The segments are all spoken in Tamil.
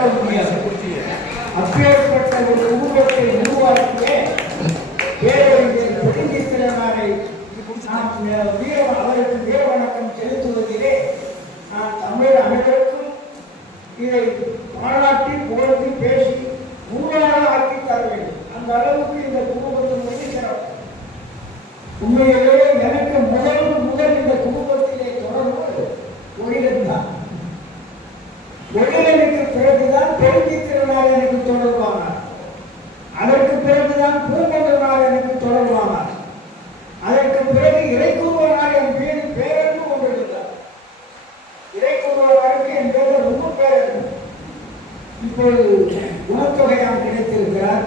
வாழ முடியாது. அப்பேற்பட்ட ஒரு குடும்பத்தை உருவாக்கிய பேரறிஞர் பெருஞ்சித்திரனாரை அவருக்கு வீர வணக்கம் செலுத்துவதிலே நான் தமிழ் அனைவருக்கும் இதை பாராட்டி புகழ்ந்து பேசி உண்மையாக ஆக்கி தர வேண்டும். அந்த அளவுக்கு இந்த குடும்பத்தின் மீது சிறப்பு. உண்மையிலேயே எனக்கு முதல் இந்த குடும்பத்திலே தொடர்பு ஒளிரன் தான். ஒளிரனுக்கு பிறகுதான் பெருஞ்சித்திரனார் எனக்கு தொடர்பானார். அதற்கு பிறகுதான் பூங்கொன்றனார் எனக்கு தொடர்பானார். அதற்கு பிறகு இறைக்கூறுவனார் என் பேரு பேரன்பு கொண்டிருந்தார். இறைக்கூறுவனாருக்கு என் பேரில் ரொம்ப பேரன்பு. இப்போது குணத்தொகையால் கிடைத்திருக்கிறார்.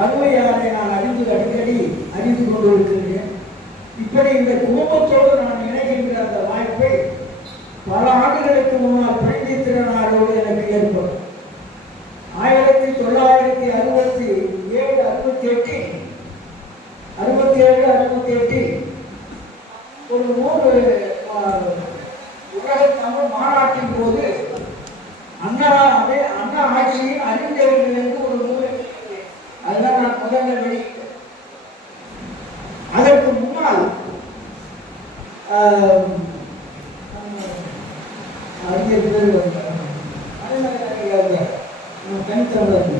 அருமையாரை நான் அடிக்கடி அறிந்து கொண்டிருக்கிறேன். இப்படி இந்த குடும்பத்தோடு நான் இணைகின்ற அந்த வாய்ப்பை பல ஆண்டுகளுக்கு முன்னால் பெருஞ்சித்திரனாரோடு எனக்கு ஏற்படும். 1967-68 ஒரு 3 உலக தமிழ் மாநாட்டின் போது அண்ணா ஆட்சியின் அறிஞர்கள் என்று ஒரு நூலை அதுதான் நான் முதல்ல வெளியிட்டேன். அதற்கு முன்னால் அறிஞர் பேர் தனித்தமிழர்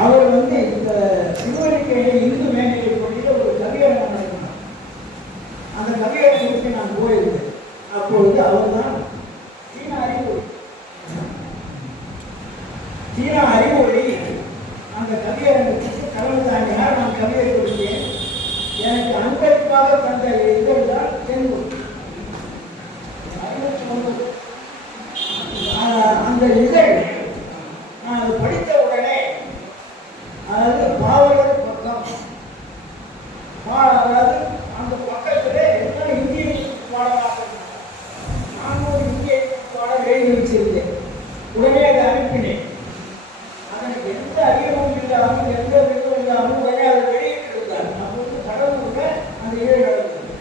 அவர் வந்து இந்த சிவகங்கையில இந்து மேடையை போட்டியில ஒரு கவியரங்கம் நடத்தினார். அந்த கவியரங்கத்துக்கு நான் போயிருந்தேன். அப்பொழுது அவர் தான் சீனா அறிவொளி அந்த கவியரங்கத்துக்கு கடவுள் தாண்டினார். நான் கவிதை கொடுத்தேன். எனக்கு அன்பளிப்பாக தந்த இதழ் தான் தென்பு. அந்த இதழ் நான் அது படித்த உடனே அதாவது பாவலர் பக்கம் அதாவது அந்த பக்கத்தில் எல்லாம் இந்திய பாடமாக நான் ஒரு இந்திய பாடம் எழுதி வச்சிருந்தேன். உடனே அதை அனுப்பினேன். அதற்கு எந்த அறிவும் இல்லாமல் எந்த விதமும் இல்லாமல் உடனே அதை வெளியிட்டு இருந்தார். அப்போது கடவுளுக்கு அந்த ஏழு நடந்தது.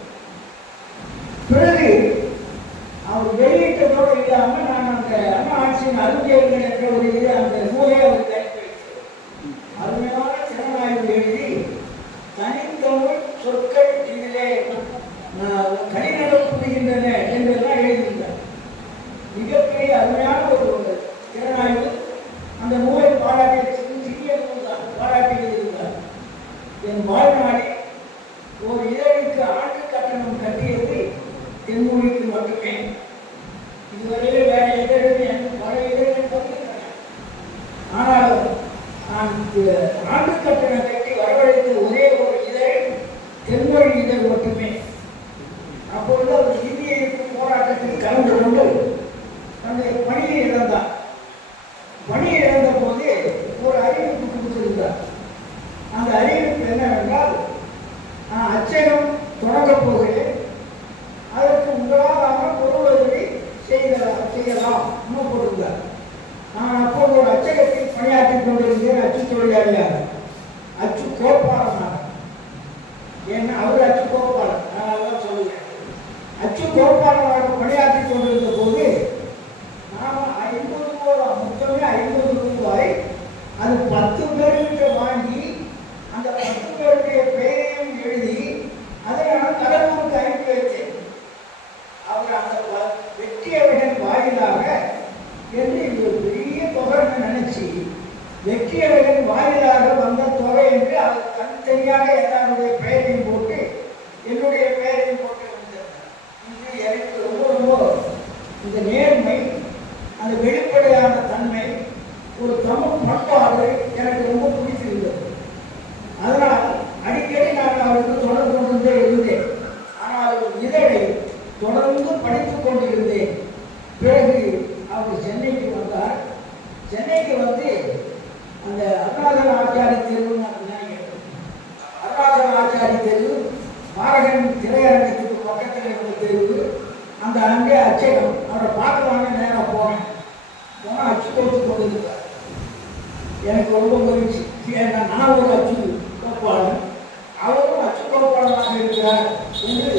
பிறகு அவர் வெளியிட்டதோடு இல்லாமல் நான் அந்த அண்ணா ஆட்சியின் அறிஞர்கள் என்ற ஒரு அந்த நூலை அவர் கைப்பற்றி அருமையான திறனாய்வு எழுதி தனித்தமிழ் சொற்கள் இதிலே கடிநடப்புகின்றன என்றெல்லாம் எழுதியிருந்தார். மிகப்பெரிய அருமையான ஒரு திறனாய்வு. அந்த நூலை பாராட்டி சிறிய நூல் தான் பாராட்டி எழுதியிருந்தார். என் வாழ்நாளில் ஒரு இதழுக்கு ஆண்டு கட்டணம் கட்டியது தென்மொழிக்கு மட்டுமே. இதுவரையிலே வேற இதழ் எனக்கு பல இதழ்கள் பற்றியிருக்கிறேன். ஆனால் நான் ஆண்டு கட்டணம் கட்டி வரவழைத்த ஒரே ஒரு இதழ் தென்மொழி இதழ் மட்டுமே. அப்பொழுது அவர் இந்திய போராட்டத்தில் கலந்து கொண்டு தன்னுடைய பணியை இழந்தார். பணியை இழந்த போது ஒரு அறிவிப்பு கொடுத்திருந்தார். அந்த அறிவிப்பு என்னவென்றால், அச்சகம் தொடங்கப் போகிறேன், அதற்கு உங்களால் பொருளுதவி செய்யலாம் போட்டிருந்தார். நான் அப்போது ஒரு அச்சகத்தில் பணியாற்றிக் கொண்டிருந்தேன். அச்சு தொழிலாளியாக, அச்சு கோட்பாளனாக. ஏன்னா அவர் அச்சு கோட்பாளர், நான் அதான் சொல்லுவேன். அச்சு கோட்பாளராக பணியாற்றிக் கொண்டிருந்த போது நாம் 50 ரூபாய், மொத்தமே 50 ரூபாய், அது 10 பேர்கிட்ட வாங்கி அந்த 10 பேருடைய பெயரையும் எழுதி அதை நான் கடலூருக்கு அனுப்பி வைத்தேன். அவர் அந்த வெற்றியவர்கள் வாயிலாக என்று இது பெரிய தொகை நினைச்சு வெற்றியவர்கள் வாயிலாக வந்த தொகை என்று அவர் தனித்தனியாக எல்லாருடைய பெயரையும் போட்டு என்னுடைய பெயரையும் போட்டு வந்தார். இது எனக்கு ரொம்ப இந்த நேர்மை, அந்த வெளிப்படையான தன்மை, ஒரு தமிழ் பண்பாடு எனக்கு ரொம்ப பிடிச்சிருந்தது. அதனால் அடிக்கடி நான் அவருக்கு தொடர்பு கொண்டே இருந்தேன். ஆனால் இதழை தொடர்ந்து படித்துக் கொண்டிருந்தேன். பிறகு அவர் சென்னைக்கு வந்தார். போனால் அச்சு கோர்த்து கொண்டு இருந்தார். எனக்கு ரொம்ப மகிழ்ச்சி. ஏன்னா நான் ஒரு அச்சு கோப்பாளன், அவரும் அச்சு கோப்பாளனாக இருக்கிறார் என்று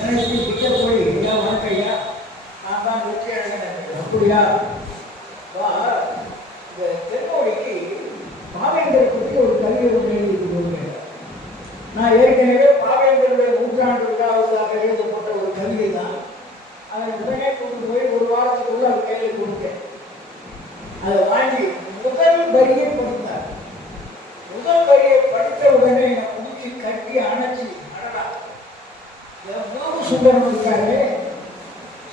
எனக்கு கிட்ட போய் ஐயா வணக்கையா நான் தான் வெற்றி அடைகிறேன். அப்படியா வா, இந்த தென்மொழிக்கு பாவேந்தரை பற்றி ஒரு கவிதை ஒன்று எழுதியிருக்கிறேன். நான் ஏற்கனவே பாவேந்தருடைய 100ஆண்டு விழாவுக்காக எழுதப்பட்ட ஒரு கவிதை தான். அதை உடனே கொண்டு போய் ஒரு வாரத்துக்குள்ள அவர் கையில் கொடுத்தேன். அதை வாங்கி முதல் வரியை படித்தார். முதல் வரியை படித்த உடனே என்னை பிடிச்சி கட்டி அணைச்சி, அடடா முருகு சுந்தரம் இருக்காரு,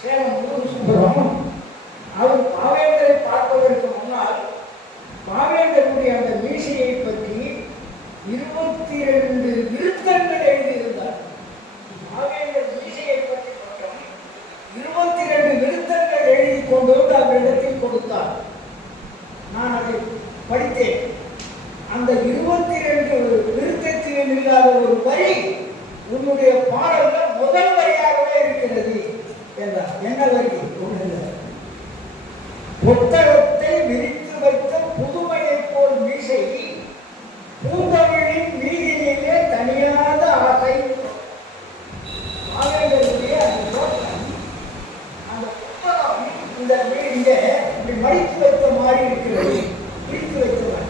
சேலம் முருகு சுந்தரம், அவர் பாவேந்தரை பார்ப்பதற்கு முன்னால் பாவேந்தருடைய அந்த மீசையை பற்றி 22 விருத்தங்கள் எழுதியிருந்தார். பாவேந்தர் மீசையை பற்றி மட்டும் 22 விருத்தங்கள் எழுதி கொண்டு வந்து அவரிடத்தில் கொடுத்தார். நான் அதை படித்தேன். அந்த 22 விருத்தத்திலும் இல்லாத ஒரு வரி உன்னுடைய பாடல்ல முதல் வரியாகவே இருக்கிறது என்றார். என்ன வரி? புத்தகத்தை விரித்து வைத்த புதுமையை போல் மீசை பூந்தமிழின் மீதிலே தனியாத ஆசை. பாவேந்தருடைய அந்த புத்தகம் இந்த இங்கே இப்படி மடித்து வைத்த மாதிரி இருக்கிறது. விரித்து வைத்தவர்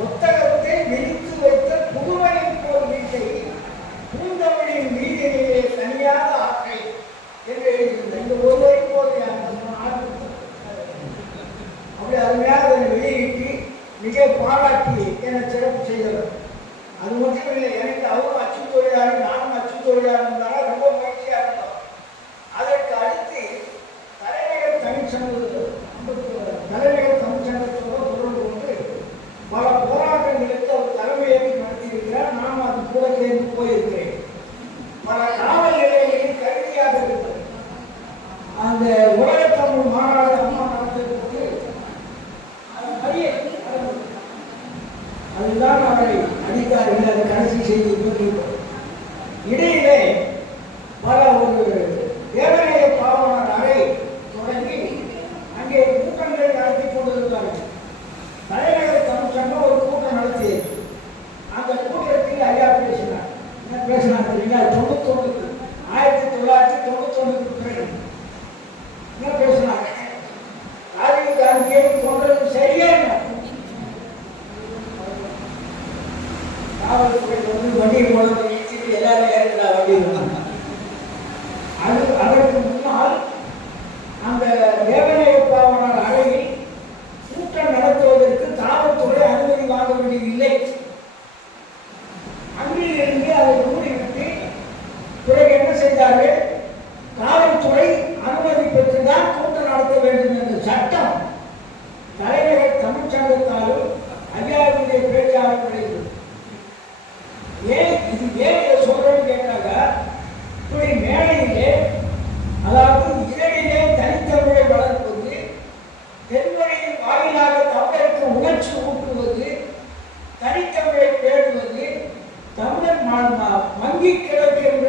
புத்தகத்தை விரித்து வைத்த புதுமையை போல் மீசை பூந்தமிழின் மீதிலே தனியாத ஆசை என்று எழுதியிருந்த இந்த ஒரு வரி போது அப்படி அருமையாக அதை வெளியிட்டு மிக பாராட்டி என சிறப்பு செய்தவர். அது மட்டும் இல்லை, எனக்கு அவரும் அச்சு தொழிலாளி, நானும் அச்சு தொழிலாளி இருந்தாலும் ரொம்ப மகிழ்ச்சியாக இருந்தோம். அதற்கு அடுத்து தலைநகர் தமிழ்ச்சங்கத்தோடு தொடர்பு கொண்டு பல போராட்டங்களுக்கு அவர் தலைமையேற்று நடத்தியிருக்கிறார். நாம் அது கூட சேர்ந்து போயிருக்கிறேன். பல காவல் நிலையங்களில் கைதியாக இருக்கிறது. அந்த உலக தமிழ் மாநாடு அம்மா நடந்தது அதுதான் அவரை அடித்தார்கள். அது கடைசி செய்தி. இடையிலே பல ஒரு தேவனைய பாவனர் அறை தொடங்கி அங்கே கூட்டங்களை நடத்தி கொண்டிருந்தார்கள். தலைநகர் தமிழ்ச்சங்கம் ஒரு கூட்டம் நடத்தியது. அந்த கூட்டத்தில் ஐயா பேசினார். என்ன பேசினார் தெரியுங்களா? 1991 பிறகு என்ன பேசினாங்க? ராஜீவ் காந்தியை கொன்றது சரியா? காவல்துறை வண்டியை கொண்டு நிறுத்திட்டு எல்லாரும் ஏறினா வண்டி. அதற்கு முன்னால் அந்த தேவநேய பாவனர் அறையில் கூட்டம் நடத்துவதற்கு காவல்துறை அனுமதி வாங்க வேண்டியதில்லை. அங்கிலிருந்து அதை மூடிவிட்டு பிறகு என்ன செய்தார்கள்? காவல்துறை அனுமதி பெற்றுதான் கூட்டம் நடத்த வேண்டும் என்ற சட்டம் தலைநகர் தமிழ்ச்சங்கத்தாலும் ஐயாவுடைய பேச்சாளர் கிடைத்தது. ஏன் சொல்றேன்னு கேட்டாங்க, இப்படி மேடையிலே, அதாவது இரவிலே தனித்தமிழை வளர்ப்பது, தென்மொழியின் வாயிலாக தமிழருக்கு உணர்ச்சி ஊட்டுவது, தனித்தமிழை பேணுவது, தமிழர் மங்கி கிடக்கின்ற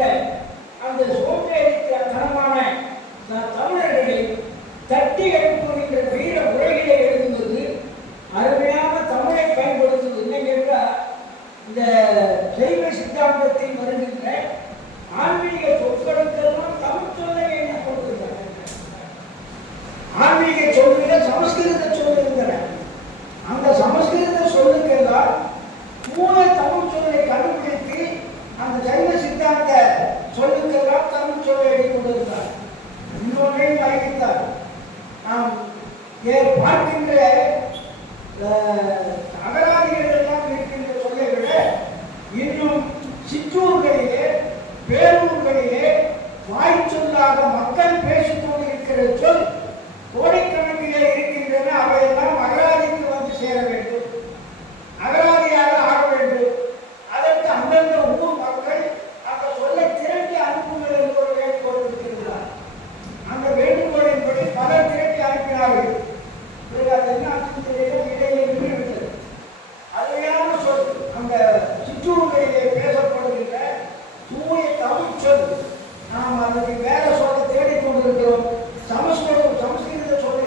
அந்த சோம்பேறித்தனமான தமிழர்களை தட்டி எழுப்புகின்ற வீர உரைகளை எழுதுவது, அருமையான தமிழை பயன்படுத்துவது. என்னென்றால் இந்த சைவ சித்தாந்தத்தில் வருகின்ற ஆன்மீக சொற்களுக்கெல்லாம் தமிழ் சொல்லை என்ன கொடுக்கின்றன? ஆன்மீக சொல்லுகிற சமஸ்கிருத சொல்லுகின்றன. அந்த சமஸ்கிருத சொல்லுக்கெல்லாம் மூல தமிழ் சொல்லை கண்டுபிடித்து அந்த சைவ சித்தாந்த சொல்லுக்கெல்லாம் தமிழ் சொல்லை எடுத்துக்கொண்டிருந்தார். இன்னொன்றையும் அறிவித்தார். நாம் பார்க்கின்ற அகராதிகள் எல்லாம் இருக்கின்ற சொல்லை விட இன்னும் சிற்றூர்களிலே, பேரூர்களிலே வாய்ச்சொல்லாக மக்கள் பேசிக்கொண்டு இருக்கிற சொல் கோடிக்கணக்கிலே இருக்கின்றன. அவையெல்லாம் அகராதிக்கு வந்து சேர வேண்டும், அகராதியாக ஆக வேண்டும். அதற்கு அந்தந்த ஊர் மக்கள் அந்த சொல்லை திரட்டி அனுப்புங்கள் என்று ஒரு வேண்டுகோள் இருக்கிறார். அந்த வேண்டுகோளின்படி பலர் திரட்டி அனுப்பினார்கள். அது என்ன இடையே நின்றுவிட்டது. அருமையான சொல் அந்த சிற்றூர்களிலே பேசப்படுகின்ற தூய தமிழ் சொல். நாம் அதுக்கு வேற சொல்ல தேடிக்கொண்டிருக்கிறோம். சமஸ்கிருத சொல்லை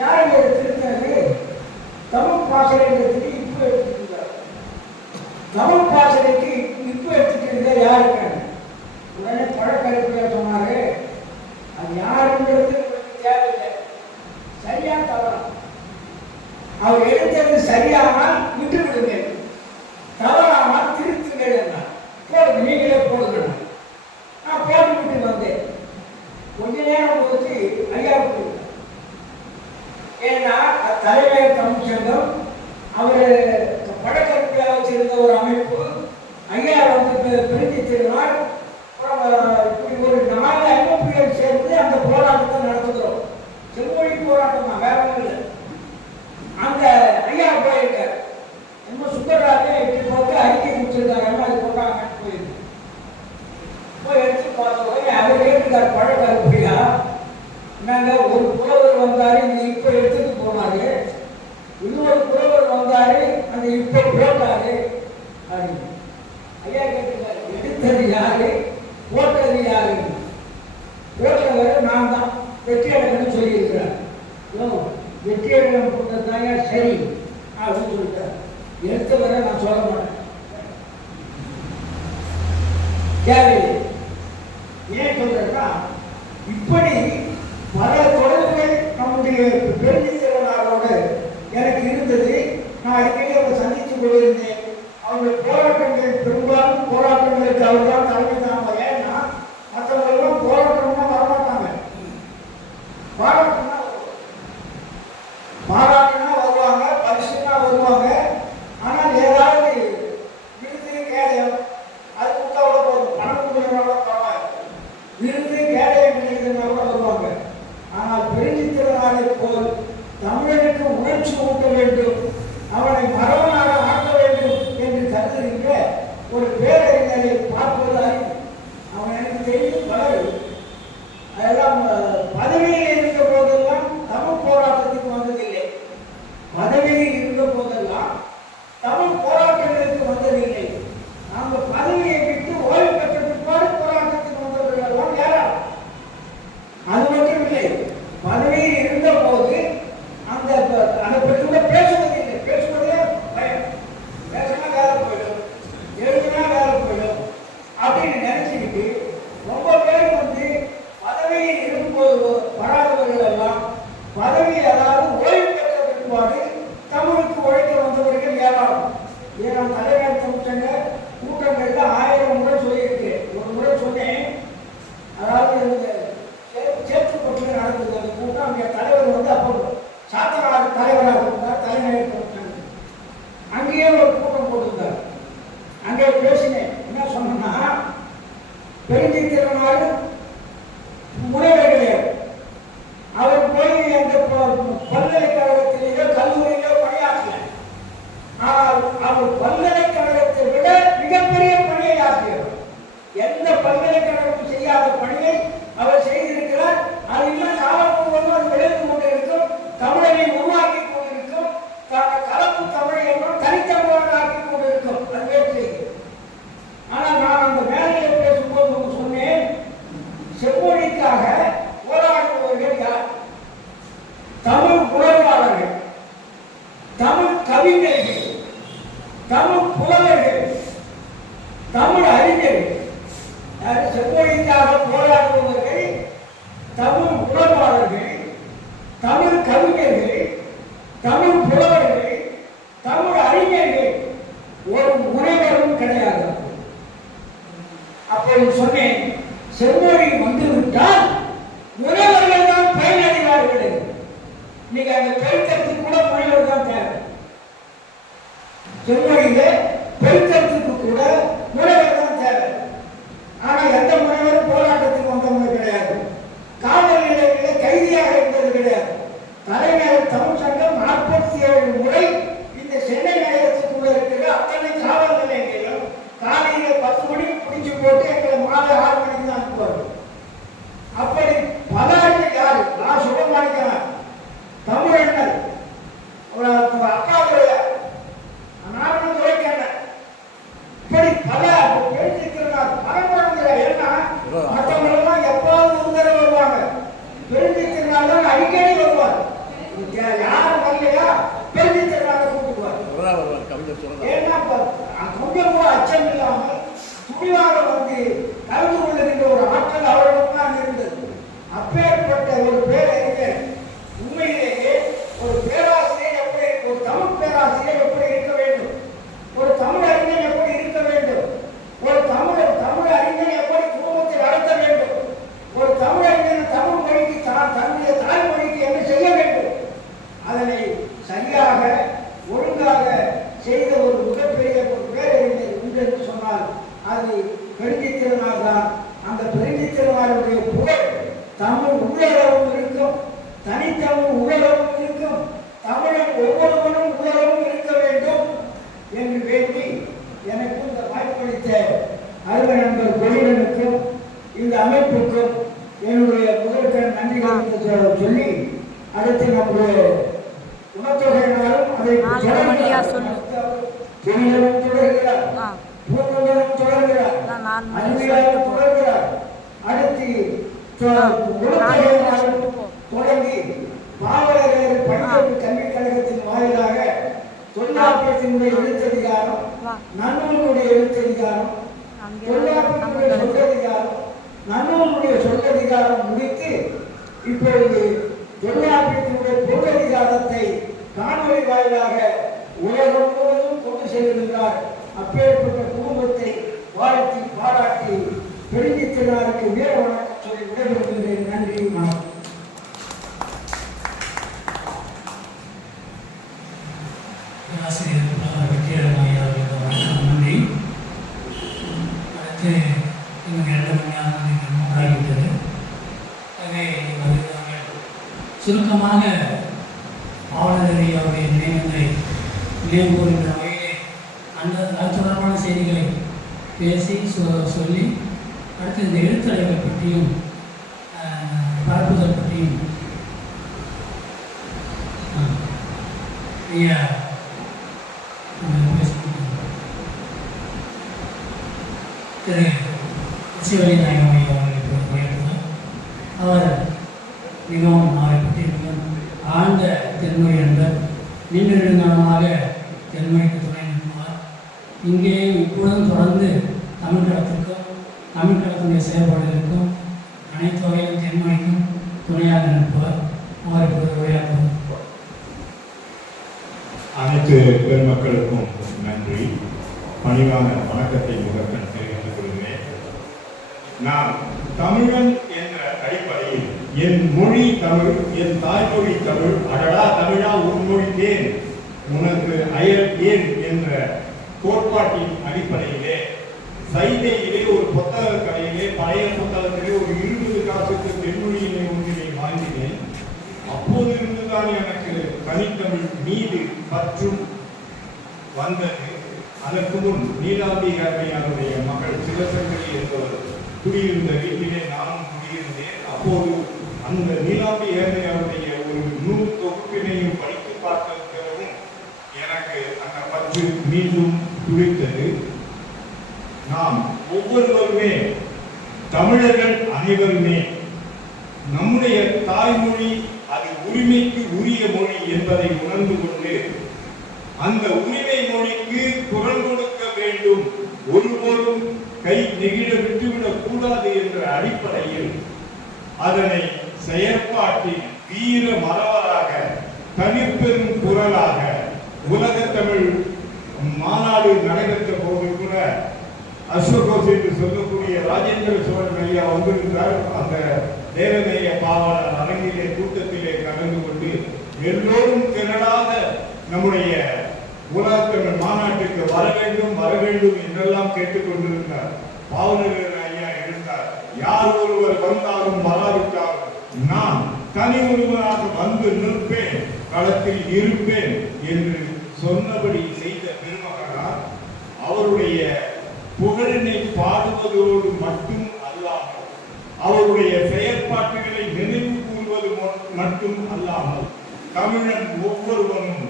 யார் எடுத்திருக்கிறது? தமிழ் பாசறைங்கிறதுக்கு இப்போ எடுத்துக்கிறார். தமிழ் பாசறைக்கு இப்போ எடுத்துக்கிறது யாருக்கு? உடனே பழக்கருப்பையா சொன்னாரு, அது யாருங்கிறது தேவையில்லை, சரியா தவறா? அவர் எடுத்தது சரியானால் விட்டு விடுங்க, தவறானால் திருத்துங்கள் என்றார். போடுங்க, நீங்களே போடுங்க. நான் போட்டுக்கிட்டு வந்தேன். கொஞ்ச நேரம் போச்சு ஐயாவுக்கு. ஏன்னா தலைவர் தமிழ்ச்சங்கம் அவர் பழக்கருப்பையா வச்சிருந்த ஒரு அமைப்பு. ஐயா வந்து பிரிஞ்சு திருநாள் இப்படி ஒரு 4 அமைப்புகள் சேர்ந்து அந்த போராட்டத்தை நடத்துகிறோம். செம்மொழி போராட்டம் தான், வேற ஒன்றும் இல்லை. அந்த ஐயா போயிருக்காரு, என்ன சுந்தரராஜே இப்படி போட்டு அறிக்கை கொடுத்துருக்காங்க, அது போட்டாங்கன்னு போயிருக்கு. போய் எடுத்து பார்த்தோம். அவர் கேட்டுருக்கார் பழக்கருப்பையா, என்னங்க ஒரு புலவர் வந்தாரு, இந்த இப்ப எடுத்துட்டு போனாரு, இன்னொரு புலவர் வந்தாரு, அந்த இப்ப போட்டாரு அப்படின்னு. ஐயா கேட்டுருக்காரு, எடுத்தது யாரு, போட்டது யாரு? போட்டவர் நான் தான், வெற்றியாளர்னு சொல்லியிருக்கிறார். வெற்றியாளர் போட்டது தான் சரி அப்படின்னு சொல்லிட்டார். எடுத்தவரை நான் சொல்ல மாட்டேன், தேவையில்லை. ஏன் சொல்றேன்னா, இப்படி பல தொடர்புகள் நம்முடைய பெருந்திறனாரோடு எனக்கு இருந்தது. நான் அடிக்கடி அவரை சந்தித்து கொண்டிருந்தேன். அவருடைய போராட்டங்கள் பெரும்பாலும் போராட்டங்களுக்கு அவர் தான் தலைமை தாங்க. ஏன்னா மற்றவர்களெல்லாம் போராட்டம்னா வரமாட்டாங்க, பாராட்டுனா வருவாங்க, பரிசுனா வருவாங்க. ஆனால் ஏதாவது விருது கேடயம் அது கொடுத்தா கூட போதும், பணம் கொடுக்குறவங்களோட பரவாயில்ல, விருது கேடயம் கிடைக்கிறவங்க வருவாங்க. ஆனால் பெருஞ்சித்திரனாரை போல் தமிழனுக்கு உணர்ச்சி ஊட்ட வேண்டும், அவனை மரவனாக ஆக்க வேண்டும் என்று கருதுகின்ற ஒரு பேரறிஞரை பார்ப்பது அறிவு. அவன் எனக்கு தெரியும் பலர். அதெல்லாம் பதவியில் இருந்த போதெல்லாம் தமிழ் போராட்டத்துக்கு வந்ததில்லை, பதவியில் இருந்த போதெல்லாம் தமிழ் போராட்டங்களுக்கு வந்ததில்லை. நாங்கள் பதவியை விட்டு ஓய்வு பெற்ற பிற்பாடு போராட்டத்துக்கு வந்தவர்கள் எல்லாம் யாரா? அது மட்டும் இல்லை, பதவியில் இருந்த போது அந்த அதை பற்றி கூட பேசுவதில்லை. பேசுவதே பயம், பேசினா வேலை போயிடும், எழுதினா வேலை போயிடும் அப்படின்னு நினைச்சுக்கிட்டு ரொம்ப பேர் வந்து பதவியில் இருக்கும்போது வராதவர்கள் எல்லாம் பதவி, அதாவது ஓய்வு பெற்ற பிற்பாடு தமிழுக்கு உழைக்க வந்தவர்கள் ஏராளம். ஏன்னா தலைவர் தமிழ்ச்சங்க கூட்டங்கள்ல 1000 முறை சொல்லியிருக்கேன். ஒரு முறை சொன்னேன், அதாவது சேத்துப்பட்டில் நடந்தது அந்த கூட்டம். அங்கே தலைவர் வந்து அப்போ சாத்தனார் தலைவராக இருந்தார், தலைமையை கொடுத்தாங்க. அங்கேயே ஒரு கூட்டம் போட்டிருந்தார். அங்கே பேசினேன். என்ன சொன்னா, பெருஞ்சித்திரனார் முனைவர் கிடையாது. அவர் போய் அந்த பல்கலைக்கழகத்திலேயோ கல்லூரியிலோ பணியாற்றல. ஆனால் அவர் பல்கலைக்கழகத்தை விட மிகப்பெரிய பணியை ஆற்றியவர். எந்த பல்கலைக்கழகம் செய்யாத பணியை அவர் செய்திருக்கிறார். அது இன்னும் காலப்போவதும் அது விளைந்து கொண்டிருக்கும், தமிழனை உருவாக்கி கொண்டிருக்கும், கலப்பு தமிழை என்றும் தனித்தமிழாக ஆக்கி கொண்டிருக்கும். அது வேறு. ஆனால் நான் அந்த மேலையை பேசும்போது சொன்னேன், செம்மொழிக்காக போராடுபவர்கள் யார்? தமிழ் புலவர்கள், தமிழ் கவிஞர்கள், தமிழ் புலவர்கள், தமிழ் அறிஞர்கள். செம்மொழிக்காக போராடுபவர்கள் தமிழ் உணர்வாளர்கள், தமிழ் கவிஞர்கள், தமிழ் புலவர்கள், தமிழ் அறிஞர்கள். ஒரு முனைவரும் கிடையாது. அப்போது சொன்னேன், செம்மொழி வந்துவிட்டால் முனைவர்கள் தான் பயனடைவார்கள். இன்னைக்கு அந்த பெருக்கத்துக்கு கூட முனைவர் தான் தேவை. செம்மொழியில பெருக்கத்துக்கு கூட முனைவர் தான் தேவை. ஆனா எந்த முனைவரும் போராட்டத்துக்கு வந்தவங்க கிடையாது. காவல் நிலையங்களில் கைதியாக இருந்தது கிடையாது. தலைநகர் தமிழ்ச்சங்கம் 47 முறை இந்த சென்னை நகரத்துக்குள்ள இருக்கிற அத்தனை காவல் நிலையங்களையும் காலையில 10 மணிக்கு பிடிச்சு போட்டு எங்களை மாலை 6 மணிக்கு தான் அனுப்புவார்கள். அப்படி பல யாரு நான் சொல்ல மாட்டேன். தமிழர்கள் அக்காவுடைய நானும் துறைக்கேன். யாரும் வரலையா பெருந்திருநாளை கூப்பிடுவார். ஏன்னா கொஞ்சம் கூட அச்சம் இல்லாமல் துணிவாக வந்து கலந்து கொள்ளுகின்ற ஒரு ஆற்றல் அவர்களுக்கு தான் இருந்தது. அப்பேற்பட்ட ஒரு பேரறிஞர் உண்மையிலேயே ஒரு பேராசிரியர் எப்படி, ஒரு தமிழ் பேராசிரியர் எப்படி இருக்க வேண்டும், ஒரு தமிழ் அறிஞர் எப்படி இருக்க வேண்டும், ஒரு தமிழ் அறிஞர் எப்படி குடும்பத்தை நடத்த வேண்டும், ஒரு தமிழ் அறிஞர் தமிழ் மொழிக்கு தன்னுடைய தாய்மொழிக்கு என்ன செய்ய வேண்டும், அதனை சரியாக ஒழுங்காக செய்த ஒரு மிகப்பெரிய ஒரு பேரறிஞர் உண்டு என்று சொன்னால் அது பெருந்தி திருநாள் தான். அந்த பெருந்தி திருநாளுடைய புகழ் தமிழ் உள்ளளவும் இருக்கும், தனித்தமிழ் உள்ளளவும் இருக்கும், தமிழன் ஒவ்வொருவரும் உள்ளளவும் இருக்க வேண்டும் என்று வேண்டி எனக்கு இந்த வாய்ப்பளித்த அருமை நண்பர் கொடிடனுக்கும் இந்த அமைப்புக்கும் என்னுடைய முதற்கண் நன்றிகள் சொல்லி அடுத்து நம்முடைய உணர்த்தொகையினாலும் அதை தொடர்கிறார், பூங்குன்றனும் தொடர்கிறார், அருமையாகவும் தொடர்கிறார். அடுத்து தொடங்கி பாவலர் பணியாளர் கல்விக் கழகத்தின் வாயிலாக தொல்காப்பியத்தினுடைய எழுத்ததிகாரம், நன்னூலுடைய எழுத்ததிகாரம், தொல்காப்பியத்தினுடைய சொல்லதிகாரம், நன்னூலுடைய சொல்லதிகாரம் முடித்து இப்பொழுது தொல்காப்பியத்தினுடைய பொருளதிகாரத்தை காணொலி வாயிலாக உலகம் முழுவதும் கொண்டு செல்கின்றார். அப்பேற்பட்ட குடும்பத்தை வாழ்த்தி பாராட்டி பெருந்தி திருநாளுக்கு வீர வணக்கம் சொல்லி விடைபெறுகின்றேன். நன்றி. நன்றி. அடுத்து இன்னும் 2 மணி நேரம் ஆகிவிட்டது. சுருக்கமாக ஆளுநரை அவருடைய நினைவுகளை நினைவு கூறுகின்ற வகையிலே அது தொடர்பான செய்திகளை பேசி சொல்லி அடுத்து இந்த எழுத்தடைகள் பற்றியும் பரப்புதல் பற்றியும் திரு சிவலி நாயகம் அவர்களை உயர்த்துவார். அவர் மிகவும் அவரை பற்றி மிகவும் ஆழ்ந்த தென்மொழி என்பர், நீண்ட நெடுங்காலமாக தென்மொழிக்கு துணை நிற்பார். இங்கே இப்பொழுதும் தொடர்ந்து தமிழ் களத்திற்கும் தமிழ் களத்தினுடைய செயல்பாடுகளுக்கும் அனைத்து வகையிலும் தென்மொழிக்கும் துணையாக நிற்பவர். அவர் இப்போது உரையாற்றுவார். அனைத்து பெருமக்களுக்கும் நன்றி. பணிவான வணக்கத்தை முதற்கண் தெரிவித்துக் கொள்கிறேன். நான் தமிழன் என்ற அடிப்படையில் என் மொழி தமிழ், என் தாய்மொழி தமிழ், அடடா தமிழா உன்மொழித்தேன் உனக்கு அயல் ஏன் என்ற கோட்பாட்டின் அடிப்படையிலே சைதையிலே ஒரு புத்தக கடையிலே பழைய புத்தகத்திலே ஒரு 20 காசுக்கு தென்மொழியிலே ஒன்றினை வாங்கினேன். அப்போது இருந்துதான் எனக்கு தனித்தமிழ் மீது பற்றும் வந்தது. அதற்கு முன் நீலாம்பி கர்மையாருடைய மகள் சிவசங்கரி என்பவர் குடியிருந்த வீட்டிலே நானும் குடியிருந்தேன். அப்போது அந்த நீலாம்பி கர்மையாருடைய ஒரு நூல் தொகுப்பினையும் படித்து பார்த்த பிறகும் எனக்கு அந்த பற்று மீண்டும் துடித்தது. நாம் ஒவ்வொருவருமே தமிழர்கள் அனைவருமே நம்முடைய தாய்மொழி அது உரிமைக்கு உரிய மொழி என்பதை உணர்ந்து கொண்டு அந்த உரிமை மொழிக்கு குரல் கொடுக்க வேண்டும், ஒருபோதும் கை நெகிழ விட்டுவிடக் கூடாது என்ற அடிப்படையில் அதனை செயற்பாட்டில் வீர மறவராக தனிப்பெரும் குரலாக உலக தமிழ் மாநாடு நடைபெற்ற போது கூட அசோகோஸ் என்று சொல்லக்கூடிய ராஜேந்திர சோழன் ஐயா வந்திருந்தார். அந்த தேவநேய பாவலர் அரங்கிலே கூட்டத்திலே கலந்து கொண்டு எல்லோரும் திரளாக நம்முடைய உலக தமிழ் மாநாட்டுக்கு வர வேண்டும் என்றெல்லாம் கேட்டுக்கொண்டிருந்தார். பாவலர் ஐயா இருந்தார். யார் ஒருவர் வந்தாலும் வராவிட்டாலும் நான் தனி ஒருவராக வந்து நிற்பேன், களத்தில் இருப்பேன் என்று சொன்னபடி செய்த பெருமகனார் அவருடைய புகழினை பாடுவதோடு மட்டும் அல்லாமல் அவருடைய செயற்பாட்டுகளை நினைவு கூறுவது மட்டும் அல்லாமல் தமிழன் ஒவ்வொருவனும்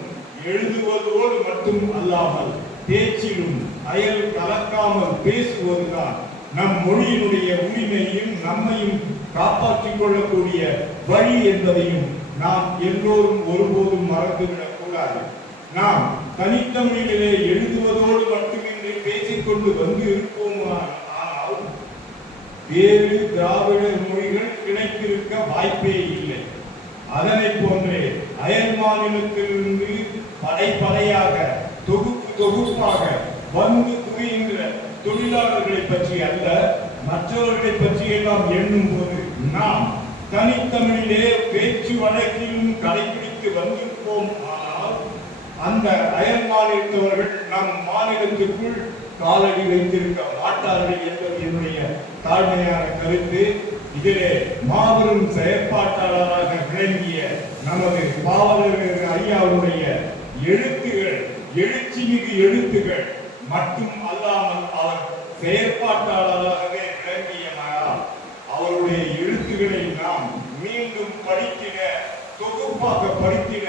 எழுதுவதோடு மட்டும் அல்லாமல் பேச்சிலும் அயல் கலக்காமல் பேசுவதுதான் நம் மொழியினுடைய உரிமையும் நம்மையும் காப்பாற்றிக் கொள்ளக்கூடிய வழி என்பதையும் நாம் எல்லோரும் ஒருபோதும் மறந்துவிடக் கூடாது. நாம் தனித்தமிழிலே எழுதுவதோடு மட்டுமின்றி பேசிக்கொண்டு வந்து இருப்போமானால் வேறு திராவிட மொழிகள் கிடைத்திருக்க வாய்ப்பே இல்லை. அதனை போன்றே அயல் மாநிலத்திலிருந்து படைப்படையாக தொகுப்பாக வந்து குவிகின்ற தொழிலாளர்களை பற்றி அல்ல, மற்றவர்களை பற்றி எல்லாம் எண்ணும் போது நாம் தனித்தமிழிலே பேச்சு வழக்கிலும் கடைபிடித்து வந்திருப்போம். ஆனால் அந்த அயல் மாநிலத்தவர்கள் நம் மாநிலத்திற்குள் காலடி வைத்திருக்க மாட்டார்கள் என்பது என்னுடைய தாழ்மையான கருத்து. இதிலே மாபெரும் செயற்பாட்டாளராக விளங்கிய நமது பாவலர் ஐயாவுடைய எழுத்துகள், எழுச்சிமிகு எழுத்துகள் மட்டும் அல்லாமல் அவர் செயற்பாட்டாளராகவே விளங்கியனால் அவருடைய எழுத்துக்களை நாம் மீண்டும் படித்திட, தொகுப்பாக படித்திட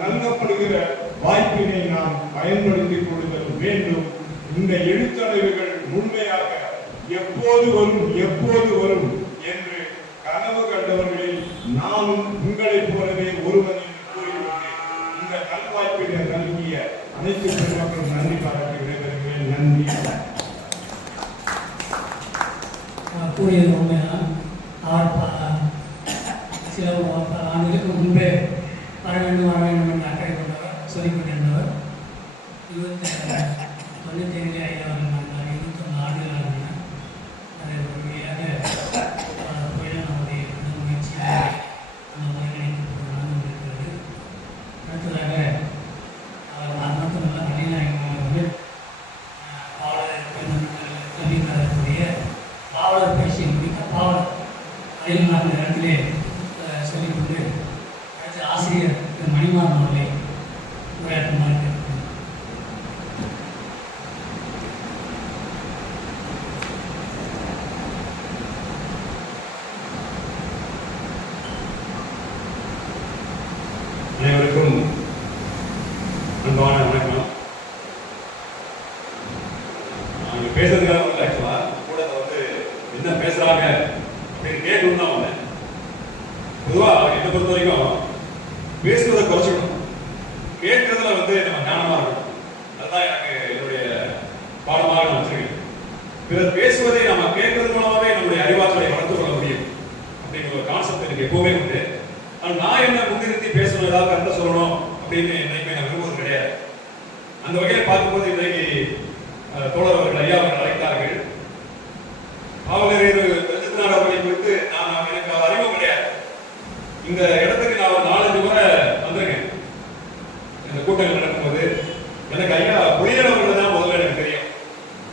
நல்கப்படுகிற வாய்ப்பினை நாம் பயன்படுத்திக் கொள்ளுதல் வேண்டும். இந்த எழுத்தாளர்கள் முழுமையாக எப்போது வரும் என்று கனவு கண்டவர்களில் நானும் உங்களைப் போலவே ஒருவன் என்று கூறிவிட்டு இந்த நல்வாய்ப்பினை நல்கிய அனைத்து பெருமக்களும் நன்றி பாராட்டி விடைபெறுகிறேன். நன்றி. கூறியது உண்மைதான். அவர் சில ஆண்டுகளுக்கு முன்பே வர வேண்டும் என்று அக்கறை கொண்டவர், சொல்லிக் கொண்டிருந்தவர். 95 ஐயாவது 21 ஆண்டுகளாக அதை உண்மையாக நம்முடைய முயற்சியாக அந்த ஒருங்கிணைப்பு நடந்து இருக்கிறது. அடுத்ததாக அவர் மட்டுமல்ல, மணிநாயகம் அவர்கள் கல்விக்காரர்களுடைய பாவலர் பயிற்சியை முடித்த பாவலர் அதையும் நான் இந்த இடத்திலே சொல்லிக்கொண்டு அடுத்த ஆசிரியர் திரு மணிமாறன் அவர்களை உரையாற்றுமாறு கேட்கிறேன். அனைவருக்கும் அன்பான வணக்கம். நான் பேசுறதுக்காக வந்து ஆக்சுவலா கூட வந்து என்ன பேசுறாங்க அப்படின்னு கேட்கணும் தான் வந்தேன். பொதுவா என்னை பொறுத்த வரைக்கும் பேசுறதை குறைச்சிக்கணும், கேட்கறதுல வந்து நம்ம ஞானமா இருக்கணும். அதுதான் எனக்கு என்னுடைய பாடமாக நான் வச்சிருக்கேன். பிறர் பேசுவதை நம்ம கேட்கறது மூலமாவே நம்முடைய அறிவாற்றலை வளர்த்துக் கொள்ள முடியும் அப்படிங்கிற ஒரு கான்செப்ட் எனக்கு எப்பவுமே உண்டு. நான் என்ன முன்னிறுத்தி பேசணும், ஏதாவது கருத்தை சொல்லணும் அப்படின்னு என்னைக்குமே நான் விரும்புவது கிடையாது. அந்த வகையில் பார்க்கும்போது இன்றைக்கு தோழர் அவர்கள் ஐயா அவர்கள் அழைத்தார்கள். பாவலர் அவர்களை குறித்து எனக்கு அறிவும் கிடையாது. இந்த இடத்துக்கு நான் ஒரு 4-5 முறை வந்திருக்கேன். இந்த கூட்டங்கள் நடக்கும்போது எனக்கு ஐயா புலியன் அவர்கள் தான் முதல்ல எனக்கு தெரியும்,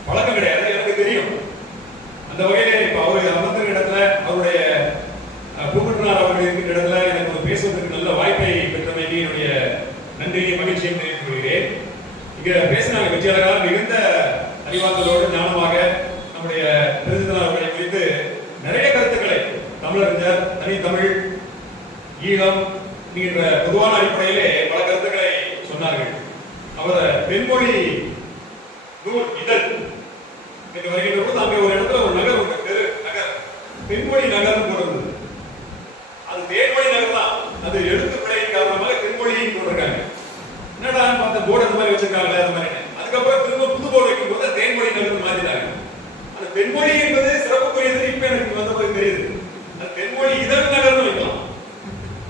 பழக்கம் கிடையாது, எனக்கு தெரியும். அந்த வகையிலே இப்ப அவர்கள் அமர்ந்த இடத்துல அவருடைய பூங்குன்றனார் அவர்கள் இருக்கின்ற இடத்துல எனக்கு பேசுவதற்கு நல்ல வாய்ப்பை பெற்றமைக்கு என்னுடைய நன்றியை மகிழ்ச்சியை தெரிவித்துக் கொள்கிறேன். இங்க பேசினாங்க வெற்றியாளர்களால் மிகுந்த அறிவாற்றலோடு ஞானமாக நம்முடைய பெருந்தனார் அவர்களை குறித்து நிறைய கருத்துக்களை தமிழறிஞர், தனித்தமிழ், ஈழம் என்கின்ற பொதுவான அடிப்படையிலே பல கருத்துக்களை சொன்னார்கள். அவர் தென்மொழி நூல் இதழ் என்று வருகின்ற போது அங்கே ஒரு இடத்துல ஒரு நகர் உண்டு, தெரு நகர், தென்மொழி நகர்னு போடுறது. அது தேன்மொழி நகர் தான். அது எழுத்து பிழையின் காரணமாக தென்மொழின்னு போட்டிருக்காங்க. என்னடா பார்த்த போர்டு அந்த மாதிரி வச்சிருக்காங்க அது மாதிரி. அதுக்கப்புறம் திரும்ப புது போர்டு வைக்கும் போது தேன்மொழி நகர் மாத்திட்டாங்க. அந்த தென்மொழி என்பது சிறப்புக்குரியது இப்ப எனக்கு வந்த போது தெரியுது. அந்த தென்மொழி இதழ் நகர்னு வைக்கலாம்,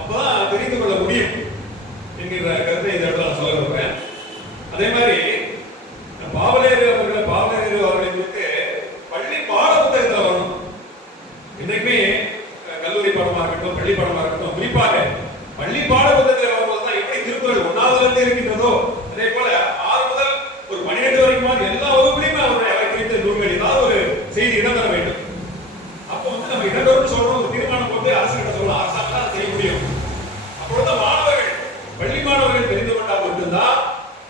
அப்பதான் தெரிந்து கொள்ள முடியும் என்கிற கருத்தை இந்த இடத்துல நான் சொல்ல விரும்புறேன். அதே மாதிரி பாவலர் அவர்களை குறித்து பள்ளி பாட புத்தகத்தில் வரணும். இன்னைக்குமே கல்லூரி பாடமா இருக்கட்டும், பள்ளி பாடமா இருக்கட்டும், குறிப்பாக பள்ளி பாட புத்தகத்தில் வரும்போதுதான் எப்படி திருக்குறள் 1ஆவதுல இருந்து இருக்கின்றதோ அதே போல 6 முதல் ஒரு 12 வரைக்கும் எல்லா வகுப்புலையுமே அவரை குறித்த நூல்கள் ஏதாவது ஒரு செய்தி இடம்பெற வேண்டும். அப்போ வந்து நம்ம இடம்பெறும் சொல்றோம், ஒரு தீர்மானம் போட்டு அரசு கிட்ட சொல்லலாம், அரசாங்கம் தான் செய்ய முடியும். அப்பொழுது மாணவர்கள், பள்ளி மாணவர்கள் தெரிந்து கொண்டால் மட்டும்தான்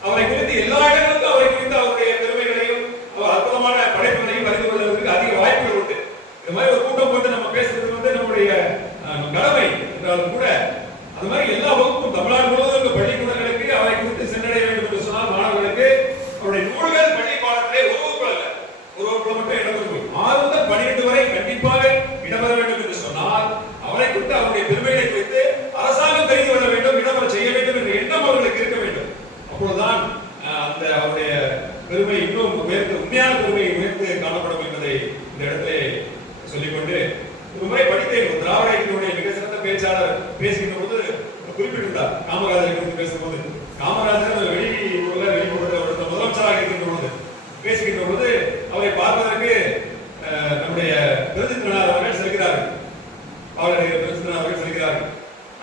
அவரை குறித்து எல்லா இடங்களுக்கும் அவரை குறித்து அவருடைய பெருமைகளையும் அற்புதமான படைப்புகளையும் அறிந்து கொள்வதற்கு அதிக வாய்ப்புகள் உண்டு. இந்த மாதிரி ஒரு கூட்டம் போட்டு நம்ம பேசுறது வந்து நம்முடைய கடமை என்றாலும் கூட அது மாதிரி எல்லா வகுப்பும் தமிழ்நாடு முழுவதும் பள்ளிக்கூடங்களுக்கு அவரை குறித்து சென்றடைய வேண்டும் என்று சொன்னால் குறிப்பிட்டிருந்தார் காமராஜரை குறித்து பேசும்போது. காமராஜர் வெளிப்புறத்தில் ஒருத்த முதலமைச்சராக இருக்கின்ற பொழுது பேசுகின்ற பொழுது அவரை பார்ப்பதற்கு நம்முடைய பிரஜித்நாத் அவர்கள் செல்கிறார்கள்.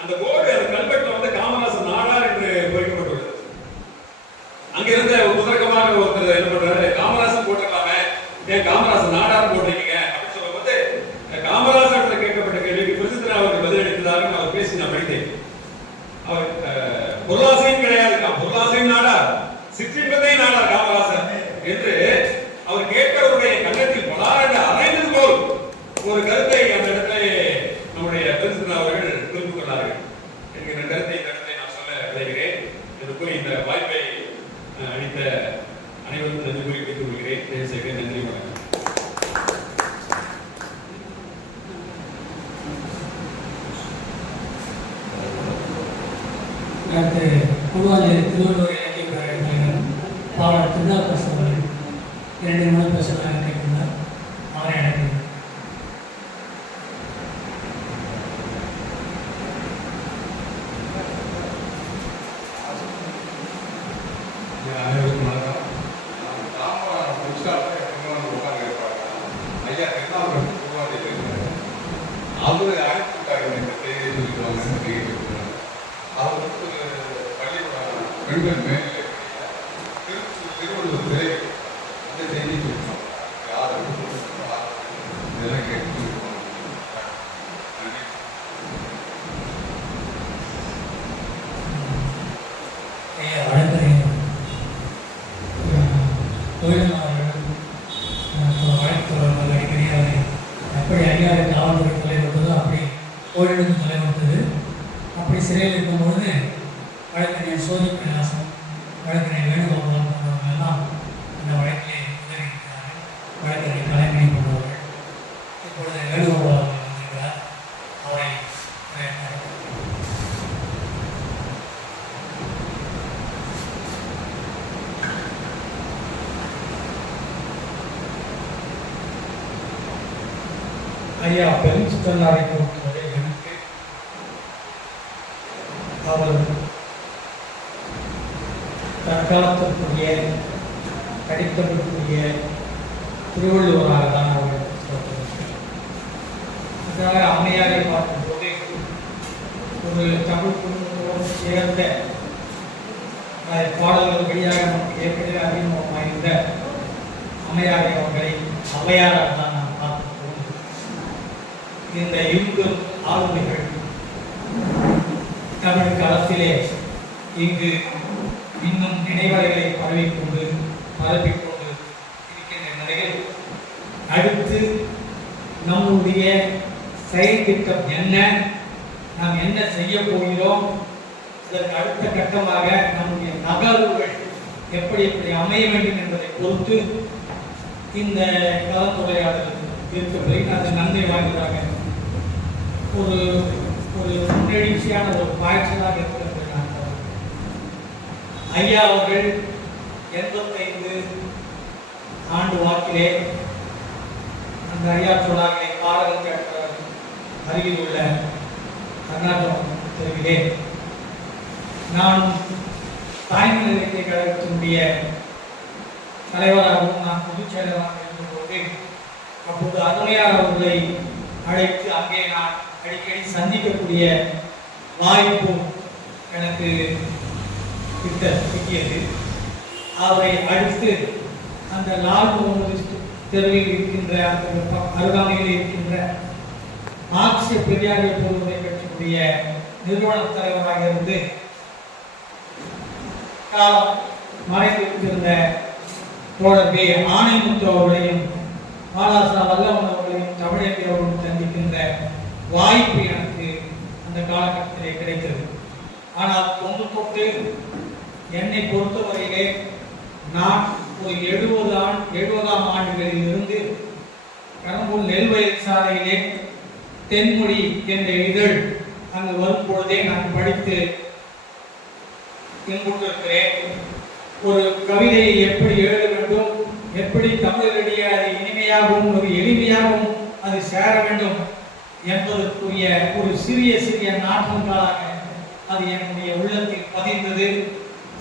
அந்த போர்டு அந்த கல்வெட்டுல வந்து காமராஜர் நாடார் என்று பொறிக்கப்பட்டுள்ளது. அங்கிருந்த முதற்கமாக ஒருத்தர் என்ன பண்றாரு, காமராஜர் போட்டுக்கலாமே, ஏன் காமராஜர் நாடார் போட்டிருக்கீங்க அப்படின்னு சொல்லும்போது காமராஜர் கேட்கப்பட்ட கேள்விக்கு பிரஜித்நாத் அவர்கள் பதிலளித்ததாக அவர் பேசி நான் படித்தேன். அவர் பொருளாசையும் கிடையாது, பொருளாசையும் நாடார், சிற்றின்பத்தை நாடார் காமராஜர் என்று அவர் கேட்கிறவருடைய கண்ணத்தில் பலாரென்று அரைந்தது போல் ஒரு கருத்தை அந்த இடத்துல நம்முடைய பிரஜித்நாத் அவர்கள் குறிப்பிட்டு கொண்டார்கள் என்கிற கருத்தை நான் சொல்ல விளைகிறேன். என்று கூறி இந்த வாய்ப்பை அளித்த அனைவருக்கும் நன்றி கூறி வைத்துக் கொள்கிறேன். தேவசேகரன், நன்றி, வணக்கம். கூடுவாஞ்சேரி திருவள்ளுவர் இலக்கிய கழகத்தினர் பாவலர் திருநாவுக்கரசு அவர்கள் 2 நிமிடம் பேசுவதாக கேட்கிறார். அவரை அழைக்கிறார். அனைவருக்கும் வணக்கம். ராமபுரம் புக் ஸ்டாலில் உட்கார்ந்து இருப்பாங்க. ஐயா திருநாவுக்கரசு கூடுவாஞ்சேரி இருக்கிறார். அவரு அழைப்பு விட்டார்கள் இந்த செய்தியை சொல்லிடுவாங்கன்னு கேட்டுருக்காங்க. அவர் வந்து பள்ளிக்கூடம் பெண்கள் மேலே திருவள்ளுவர் சிலை அந்த செய்தி சொல்லியிருக்காங்க. யார் இதெல்லாம் கேட்டு சொல்லியிருக்காங்க. நன்றி. ஐயா வழக்கறிஞர் தொழிலாளர்கள் வழக்குறவர்கள் அடிக்கடி அவரை எப்படி அதிகாரி காவல்துறை தலைவர்களோ அப்படி கோயிலுக்கு தலைவர்த்தது. அப்படி சிறையில் இருக்கும்பொழுது வழக்கறிஞர் சோதி பிரகாசம், வழக்கறிஞர் வேணுகோபால் போன்றவர்கள் எல்லாம் அந்த வழக்கிலே உதவியிருக்கிறார்கள். வழக்கறிஞர் தலைமை கொண்டவர்கள். இப்பொழுது வேணுகோபால் வந்திருக்கிறார். அவரை ஐயா பெருஞ்சித்தனாரை பொறுத்தவரை எனக்கு அவர் தற்காலத்திற்குரிய கடித்தமைக்குரிய திருவள்ளுவராக தான் அவர் இதற்காக அம்மையாரை பார்க்கும்போது ஒரு தமிழ் குடும்பத்தோடு சேர்ந்த பாடல்கள் வழியாக நமக்கு ஏற்கனவே அறிமுகமாயிருந்த அம்மையாரை அவர்களை அவ்வையாராக தான் நாம் பார்க்கிறோம். இந்த இந்து ஆளுமைகள் தமிழ் களத்திலே இங்கு இன்னும் நினைவலைகளை பரப்பிக்கொண்டு இருக்கின்ற நிலையில் அடுத்து நம்முடைய செயல் திட்டம் என்ன, நாம் என்ன செய்ய போகிறோம், அதற்கு அடுத்த கட்டமாக நம்முடைய நகர்வுகள் எப்படி எப்படி அமைய வேண்டும் என்பதை பொறுத்து இந்த கலந்துரையாடல் இருக்கவில்லை. அது நன்மை வாய்ந்ததாக ஒரு முன்னெழுச்சியான ஒரு பாய்ச்சலாக இருக்கிறது. ஐயா அவர்கள் 85 ஆண்டு வாக்கிலே அந்த ஐயா சொல்லாங்களை பாடல் கேட்ட அருகில் உள்ள கர்நாடகம் தெருவிலே நான் தாய்மொழி இலக்கிய கழகத்தினுடைய தலைவராகவும் நான் பொதுச் செயலராக இருந்தபோது அப்போது அருமையார் அவர்களை அழைத்து அங்கே நான் அடிக்கடி சந்திக்கக்கூடிய வாய்ப்பு எனக்கு கிட்டியது. அவரை அடுத்து அந்த லால் முகமது தெருவில் இருக்கின்ற அந்த அருகாமையில் இருக்கின்ற மார்க்சிய பெரியாரியல் பொருளுரை கட்சியுடைய நிறுவன தலைவராக இருந்து மறைந்திருக்கின்ற தோழர் பி. ஆணைமுத்து அவர்களையும் மாலாசா வல்லவன் அவர்களையும் தமிழக அவர்களும் சந்திக்கின்ற வாய்ப்பு எனக்கு அந்த காலகட்டத்திலே கிடைத்தது. ஆனால் தொட்டு என்னை பொறுத்தவரையிலே நான் ஒரு 70ஆம் ஆண்டுகளில் இருந்து கடம்பூர் நெல்வயல் சாலையிலே தென்மொழி என்ற இதழ் அங்கு வரும் பொழுதே நான் படித்து கொண்டிருக்கிறேன். ஒரு கவிதையை எப்படி எழுத வேண்டும், எப்படி தமிழரிடையே அது இனிமையாகவும் ஒரு எளிமையாகவும் அது சேர வேண்டும் என்பதற்குரிய ஒரு சிறிய நாட்டங்களாக அது என்னுடைய உள்ளத்தில் பதிந்தது.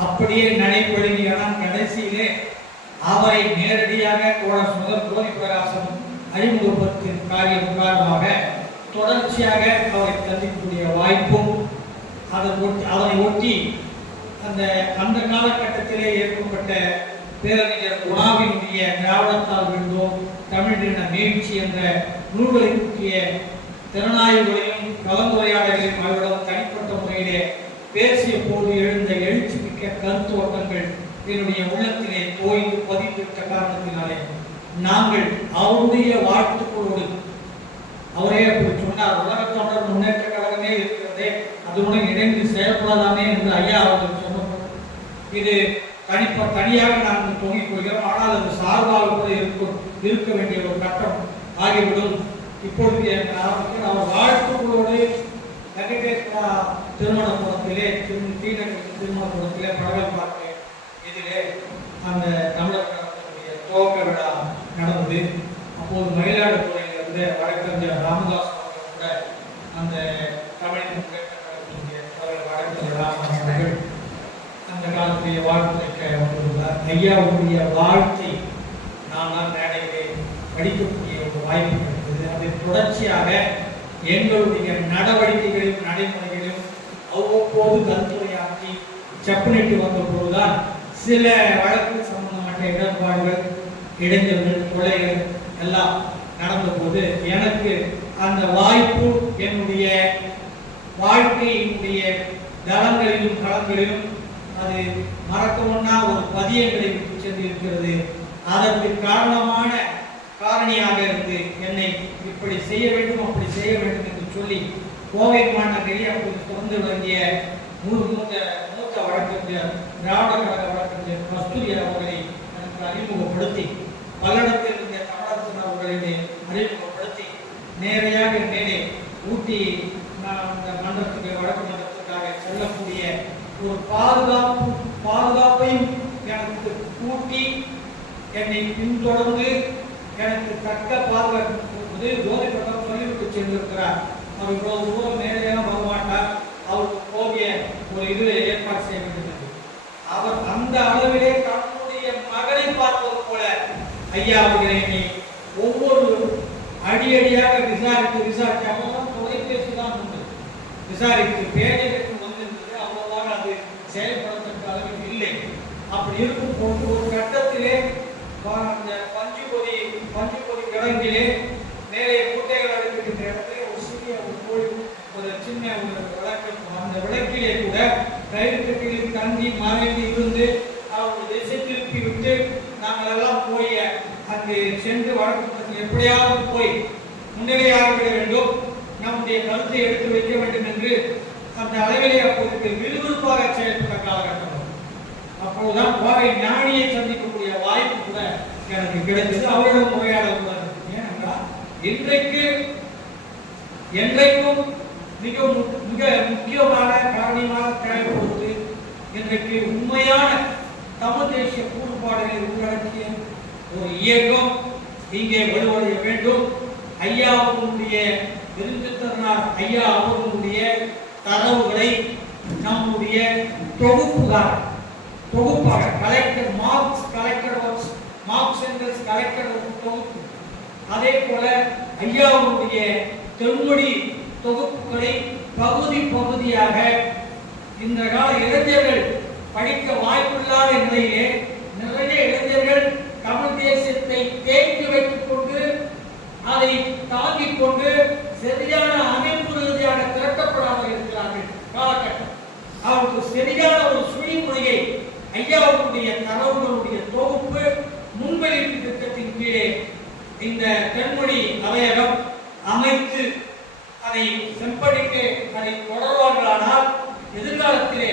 அப்படியே நடைபெறுகிற கடைசியிலே அவரை நேரடியாக தோழர் சுதர் ஜோதி பிரகாசம் அறிமுகப்படுத்தும் காரியம் காரணமாக தொடர்ச்சியாக அவரை சந்திக்கக்கூடிய வாய்ப்பும் அதனை ஒட்டி அந்த காலகட்டத்திலே ஏற்பட்ட பேரறிஞர் குணாவினுடைய திராவிடத்தால் விழுந்தோம் தமிழின மீழ்ச்சி என்ற நூல்களை பற்றிய திறனாய்வுகளையும் கலந்துரையாடல்களையும் அவர்களிடம் தனிப்பட்ட முறையிலே பேசிய போது எழுந்த எழுச்சி மிக்க கருத்தோட்டங்கள் என்னுடைய உள்ளத்திலே தோய்ந்து பதிந்துவிட்ட காரணத்தினாலே நாங்கள் அவருடைய வாழ்த்துக்களோடு அவரே அப்படி சொன்னார், உலக தொண்டர் முன்னேற்ற கழகமே இருக்கிறதே அதுடன் இணைந்து செயல்படலாமே என்று ஐயா அவர்கள் சொன்னபோது இது தனியாக நாங்கள் தொங்கிக் கொள்கிறோம். ஆனால் அது சார்பாக கூட இருக்க வேண்டிய ஒரு கட்டம் ஆகிவிடும். இப்பொழுது அவர் வாழ்த்துக்களோடு வெங்கடேஸ்வரா திருமணபுரத்திலே திருமணபுரத்திலே படங்கள் பார்க்க இதிலே அந்த தமிழக துவக்க விழா நடந்தது. அப்போது மயிலாடுதுறையிலிருந்து வழக்கறிஞர் ராமதாஸ் அவர்கள் கூட அந்த தமிழ் வழக்கறிஞர் ராமதாஸ் அவர்கள் அந்த காலத்திலேயே வாழ்த்துரைக்க வந்துள்ளார். ஐயாவுடைய வாழ்த்தை நான் மேடையிலே படிக்கக்கூடிய ஒரு வாய்ப்பு கிடைத்தது. அதை தொடர்ச்சியாக எங்களுடைய நடவடிக்கைகளிலும் நடைமுறைகளிலும் அவ்வப்போது கருத்துரையாற்றி செப்பனிட்டு வந்த போதுதான் சில வழக்கு சம்பந்தமான இடர்பாடுகள் இடைஞ்சல்கள் கொலைகள் எல்லாம் நடந்த போது எனக்கு அந்த வாய்ப்பு என்னுடைய வாழ்க்கையினுடைய தளங்களிலும் களங்களிலும் அது மறக்கமுன்னா ஒரு பதியங்களை சென்று இருக்கிறது. அதற்கு காரணமான காரணியாக இருந்து என்னை இப்படி செய்ய வேண்டும் அப்படி செய்ய வேண்டும் என்று சொல்லி கோவை மாநகரில் அப்போது திறந்து விளங்கிய மூத்த வழக்கறிஞர் திராவிட கழக வழக்கறிஞர் கஸ்தூரி அவர்களை எனக்கு அறிமுகப்படுத்தி பல்லடத்தில் இருந்த தமிழரசன் அவர்களை அறிமுகப்படுத்தி நேரையாக மேலே ஊட்டி மன்றத்துக்கு வழக்கு மன்றத்துக்காக செல்லக்கூடிய ஒரு பாதுகாப்பையும் எனக்கு கூட்டி என்னை பின்தொடர்ந்து எனக்கு தக்க பாதுகாப்பு போதைப்பட்டம் சொல்லிவிட்டு சென்றிருக்கிறார். அவர் இவ்வளவு தூரம் நேரடியாக வரமாட்டார், அவருக்கு போகிய ஒரு இது ஏற்பாடு செய்ய வேண்டியது. அவர் அந்த அளவிலே தன்னுடைய மகளை பார்ப்பது போல ஐயா அவர்களை ஒவ்வொரு அடியடியாக விசாரித்து அப்பதான் தொலைபேசிதான் உண்டு விசாரித்து பேஜருக்கு வந்திருந்தது. அவ்வளவுதான் அது செயல்படுத்த அளவில் இல்லை. அப்படி இருக்கும் போது ஒரு கட்டத்திலே பஞ்சுபொதி கிடங்கிலே மேலே மூட்டைகள் அடுக்கின்ற இடத்துல ஒரு சிறிய ஒரு கோயில் ஒரு சின்ன ஒரு விளக்கு, அந்த விளக்கிலே கூட கயிறு தங்கி மறைந்து இருந்து அவர்கள் திசை திருப்பி விட்டு நாங்கள் எல்லாம் போய் அங்கு சென்று வழக்கு எப்படியாவது போய் முன்னிலையாக வேண்டும், நம்முடைய கருத்தை எடுத்து வைக்க வேண்டும் என்று அந்த அளவிலே அப்போது விறுவிறுப்பாக செயல்பட்ட காலகட்டம். அப்போதுதான் கோவை ஞானியை சந்திக்கக்கூடிய வாய்ப்பு கூட எனக்கு கிடைத்தது. அவரிடம் உரையாடல் கூட. ஏனென்றால் என்றைக்கும் மிக முக்கியமான காரணமாக தேவைப்படுவது இன்றைக்கு உண்மையான தமிழ் தேசிய கூறுபாடுகளை உள்ளடக்கிய ஒரு இயக்கம் இங்கே வலுவடைய வேண்டும். ஐயா அவர்களுடைய விருந்தினார் ஐயா அவர்களுடைய தரவுகளை நம்முடைய தொகுப்பாக கலெக்டர் மார்க்ஸ் சென்டர்ஸ் கலெக்டர் தொகுப்பு, அதே போல ஐயாவுடைய தென்மொழி தொகுப்புகளை பகுதியாக இந்த கால இளைஞர்கள் படிக்க வாய்ப்பில்லாத நிலையிலே நிறைய இளைஞர்கள் தமிழ் தேசியத்தை தேக்கி வைத்துக் கொண்டு அதை தாங்கிக் கொண்டு சரியான அமைப்பு ரீதியாக திரட்டப்படாமல் இருக்கிறார்கள் காலகட்டம். அவருக்கு சரியான ஒரு சுழிமுறையை ஐயாவுடைய தரவுகளுடைய தொகுப்பு முன்வெளிப்பு திட்டத்தின் கீழே இந்த தென்மொழி அவையகம் அமைத்து அதை செம்படிக்க அதை தொடர்வார்களானால் எதிர்காலத்திலே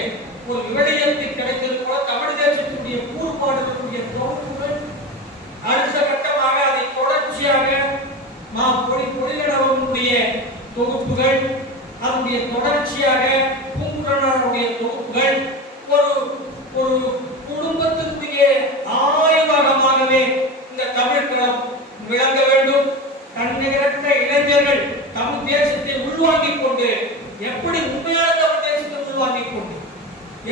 ஒரு விடயத்தை கிடைத்தது போல தமிழ் தேசத்தினுடைய கூறுபாடுகளுடைய தொகுப்புகள் அடுத்த கட்டமாக அதை தொடர்ச்சியாக பொறியிடவனுடைய தொகுப்புகள் அதனுடைய தொடர்ச்சியாக பூங்குறனுடைய தொகுப்புகள் ஒரு குடும்பத்தினுடைய ஆய்வகமாகவே இந்த தமிழ் களம் விளங்க வேண்டும். கண்ணிகரற்ற இளைஞர்கள் தமிழ் தேசத்தை உள்வாங்கிக் கொண்டு எப்படி உண்மையான தமிழ் தேச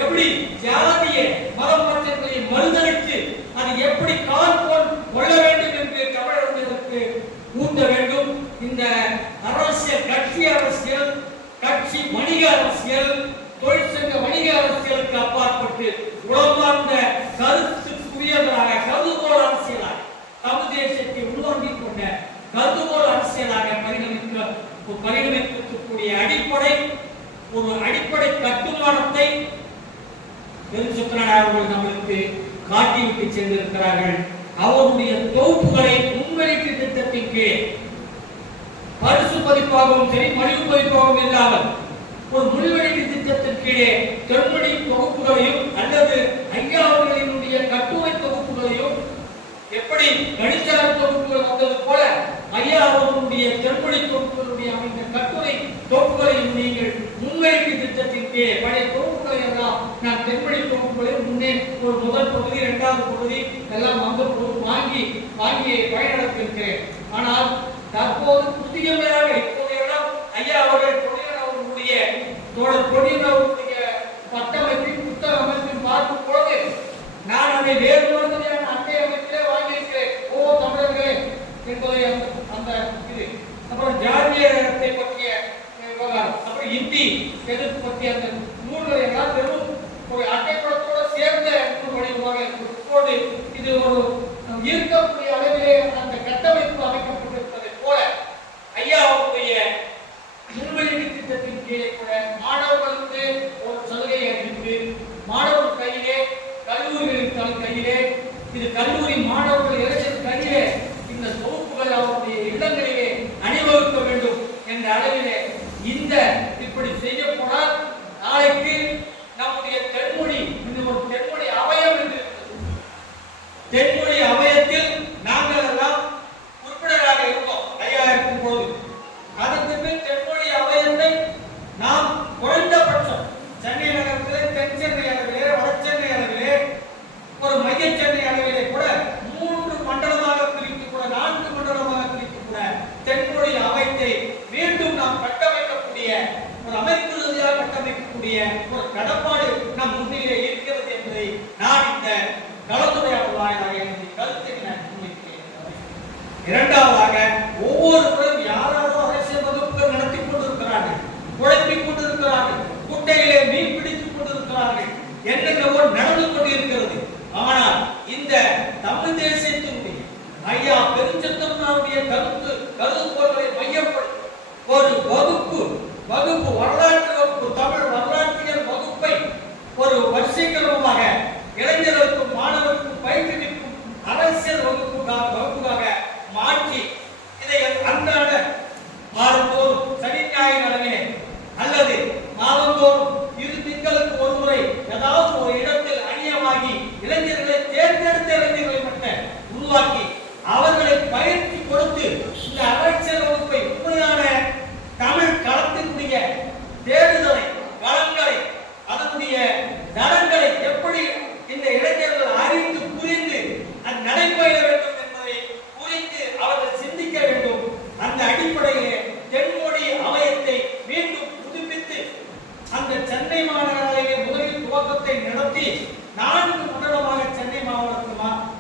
எப்படி ஜாதிய மதம் பற்றங்களை மறுதளித்து அது எப்படி கால் போல் கொள்ள வேண்டும் என்று தமிழர்களுக்கு ஊட்ட வேண்டும். இந்த அரசியல் கட்சி வணிக அரசியல், தொழிற்சங்க வணிக அரசியலுக்கு அப்பாற்பட்டு உளமார்ந்த கருத்துக்குரியவராக கருதுகோள் அரசியலாக தமிழ் தேசத்தை உள்வாங்கிக் கொண்ட கருதுகோள் அரசியலாக பரிணமிக்கக்கூடிய ஒரு அடிப்படை கட்டுமானத்தை பெருஞ்சுக்கனார் அவர்கள் நம்மளுக்கு காட்டிவிட்டு சென்றிருக்கிறார்கள். அவருடைய தொகுப்புகளை முன்வெளிக்கு திட்டத்தின் கீழ் பரிசு பதிப்பாகவும் சரி மலிவு பதிப்பாகவும் இல்லாமல் ஒரு முன்வெளிக்கு திட்டத்தின் கீழே தென்மொழி தொகுப்புகளையும் அல்லது ஐயா அவர்களினுடைய கட்டுரை தொகுப்புகளையும் எப்படி கணிச்சார தொகுப்புகள் வந்தது போல ஐயா அவர்களுடைய தென்மொழி தொகுப்புகளுடைய அமைந்த கட்டுரை தொகுப்புகளையும் நீங்கள் முன்வைக்கு திட்டத்தின் கீழே பழைய தொகுப்புகளை எல்லாம் நான் தென்மொழி தொகுப்புகளை முன்னே ஒரு முதல் பகுதி இரண்டாவது பகுதி எல்லாம் வாங்கி பயனடைத்திருக்கிறேன். ஆனால் தற்போது புதியமையாக இப்போதையெல்லாம் ஐயா அவர்கள் அவர்களுடைய கட்டமைப்பின் புத்தக அமைப்பின் பார்க்கும் பொழுது நான் அதை வேறு மாதிரியான அட்டை அமைப்பிலே வாங்கியிருக்கிறேன். தமிழர்களே என்பதை அந்த இது அப்புறம் ஜாதியத்தை பற்றிய விவகாரம், அப்புறம் இந்தி எதிர்ப்பு பற்றிய அந்த நூல்களை எல்லாம் வெறும் ஒரு அட்டைப்படத்தோடு சேர்ந்த நூல் வடிவமாக இப்போது இது ஒரு ஈர்க்கக்கூடிய அளவிலே அந்த கட்டமைப்பு அமைக்கப்பட்டிருப்பதை போல ஐயா அவருடைய முன்வெளி திட்டத்தின் கீழே கூட மாணவர்களுக்கு ஒரு சலுகை அறிவித்து மாணவர் கையிலே கல்லூரிகளின் கையிலே இது கல்லூரி மாணவர்கள் இளைஞர் கையிலே இந்த தொகுப்புகள் அவருடைய இல்லங்களிலே அணிவகுக்க வேண்டும் என்ற அளவிலே இந்த இப்படி செய்யப்போனால் நாளைக்கு நம்முடைய தென்மொழி ஒரு தென்மொழி அவயம் என்று தென்மொழி அவயத்தில் நாங்கள் எல்லாம் உறுப்பினராக இருந்தோம் ஐயா இருக்கும் போது. அதற்கு பின் தென்மொழி அவயத்தை நாம் குறைந்தபட்சம் சென்னை நகரத்திலே தென் சென்னை அளவிலே வட சென்னை அளவிலே ஒரு மைய சென்னை அளவிலே கூட 3 மண்டலமாக பிரித்து கூட 4 மண்டலமாக பிரித்து கூட தென்மொழி அவயத்தை மீண்டும் நாம் கட்டமைக்கக்கூடிய ஒரு அமைப்பு ரீதியாக கட்டமைக்கக்கூடிய ஒரு கடப்பாடு நம் முன்னிலே இருக்கிறது என்பதை நான் இந்த கலந்துரையாடல் வாயிலாக எனது கருத்தை நான் முன்வைக்கிறேன். இரண்டாவதாக ஒவ்வொருவரும் யாராரோ அரசியல் வகுப்புகள் நடத்தி கொண்டிருக்கிறார்கள், குழப்பிக் கொண்டிருக்கிறார்கள், குட்டையிலே மீன் பிடித்துக் கொண்டிருக்கிறார்கள், என்னென்னவோ நடந்து கொண்டிருக்கிறது. ஆனால் இந்த தமிழ் தேசத்தினுடைய ஐயா பெருஞ்சத்தனாருடைய கருதுகோள்களை மையப்படுத்தி ஒரு வகுப்பு வரலாற்று வகுப்பு தமிழ் வரலாற்றியல் வகுப்பை ஒரு வரிசைக்கிரமமாக இளைஞர்களுக்கும் மாணவர்களுக்கும் பயிற்றுவிக்கும் அரசியல் வகுப்புக்காக மாற்றி இதை அன்றாட மாதந்தோறும் சனி ஞாயிறு அளவிலே அல்லது மாதந்தோறும் 2 திங்களுக்கு ஒரு முறை ஏதாவது ஒரு இடத்தில் அணியமாகி இளைஞர்களை தேர்ந்தெடுத்த இளைஞர்களை மட்டும் உருவாக்கி அவர்களை பயிற்சி கொடுத்து இந்த அரசியல் வகுப்பை உண்மையான தமிழ் களத்தினுடைய தேடுதலை களங்களை அதனுடைய தரங்களை எப்படி இந்த இளைஞர்கள் அறிந்து புரிந்து அது நடைபெற வேண்டும் என்பதை புரிந்து அவர்கள் சிந்திக்க வேண்டும். அந்த அடிப்படையிலே தென்மொழி அவயத்தை மீண்டும் புதுப்பித்து அந்த சென்னை மாநகராலய முதலில் துவக்கத்தை நடத்தி 4 மண்டலமாக சென்னை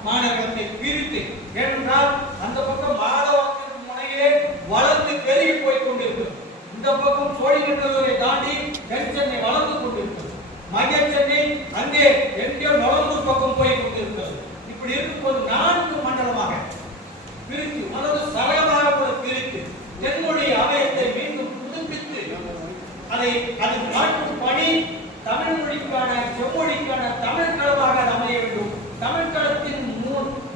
மாநகரத்தை பிரித்து, ஏனென்றால் அந்த பக்கம் மாதவத்தின் முனையிலே வளர்ந்து பெருகி போய் கொண்டிருக்கிறது, இந்த பக்கம் சோழிங்கநல்லூரை தாண்டி தென் சென்னை வளர்ந்து கொண்டிருக்கிறது, மைய சென்னை அங்கே எங்கோ நலம்பூர் பக்கம் போய் கொண்டிருக்கிறது. இப்படி இருக்கும்போது 4 மண்டலமாக பிரித்து அதாவது சரளமாக பிரித்து தென்மொழி அவயத்தை மீண்டும் புதுப்பித்து அது நாட்டு பணி தமிழ் மொழிக்கான செம்மொழிக்கான தமிழ் களமாக அமைய வேண்டும். தமிழ் களத்தின்